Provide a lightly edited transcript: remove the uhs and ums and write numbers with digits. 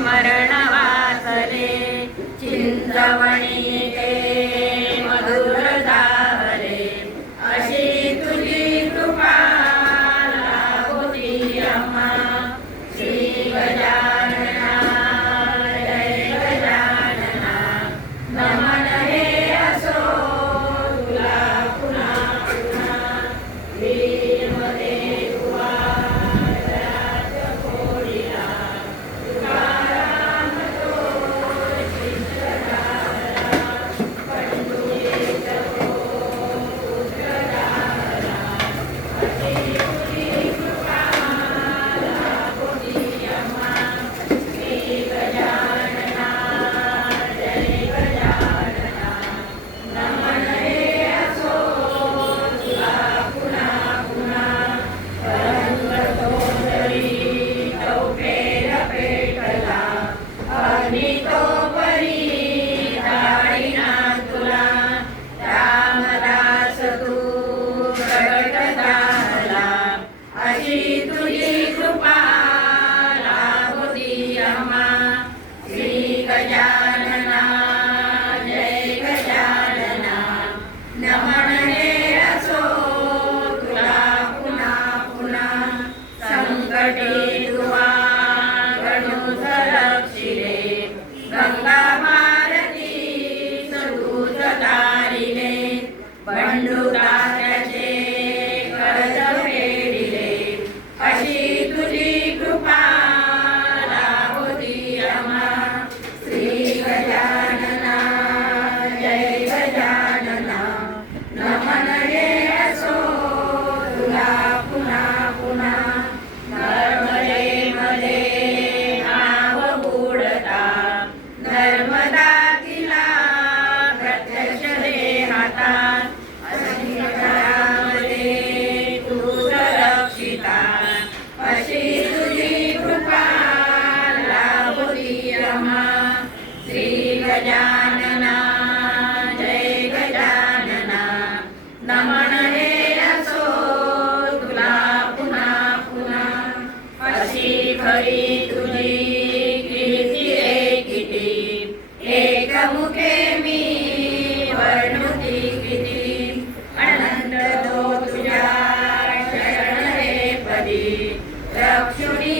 मरण वाचले चिंतवणी ते मधुर धावले, अशी तुझी कृपा लाभोती अम्मा. श्री गजानना जय गजानना, नमन हे असो तुला पुन्हा पुन्हा. वीरमध्ये तुवा जराच फोडिला, तुकाराम तो चिंतधारा. पंढुरीचा तो पुत्र धारा, अशी तुझी कृपा लाभोती अम्मा. श्री गजानना जय गजानना, नमन हे असो तुला पुन्हा पुन्हा. तोंडरी चौफेर पेटला, आणि तो परी जाळीना तुला. रामदास तू प्रगट झाला, अशी तुझी कृपा लाभोती अम्मा. श्री गजानना जय गजानना, नमन हे असो तुला पुन्हा पुन्हा. संकटी तुवा गणूस रक्षिले, गंगा भारती सदूत तारिले. बंडुतात्याचे कर्ज फेडिले, अशी तुझी कृपा लाभोती अम्मा. श्री गजानना जय गजानना, नमन हे असो तुला पुन्हा पुन्हा. नर्मदेमध्ये नाव बुडता, नर्मदा तिला प्रत्यक्ष देहातात. संकटामध्ये तूच रक्षिता, अशी तुझी कृपा लाभोती अम्मा. श्री गजानना जय गजानना, नमन हे असो तुला पुन्हा पुन्हा. अशी खरी तुझी कीर्ती एकिती, एकमुखे मी वर्णुती किती. अनंत तो तुझ्या शरण रे पदी, रक्षुणी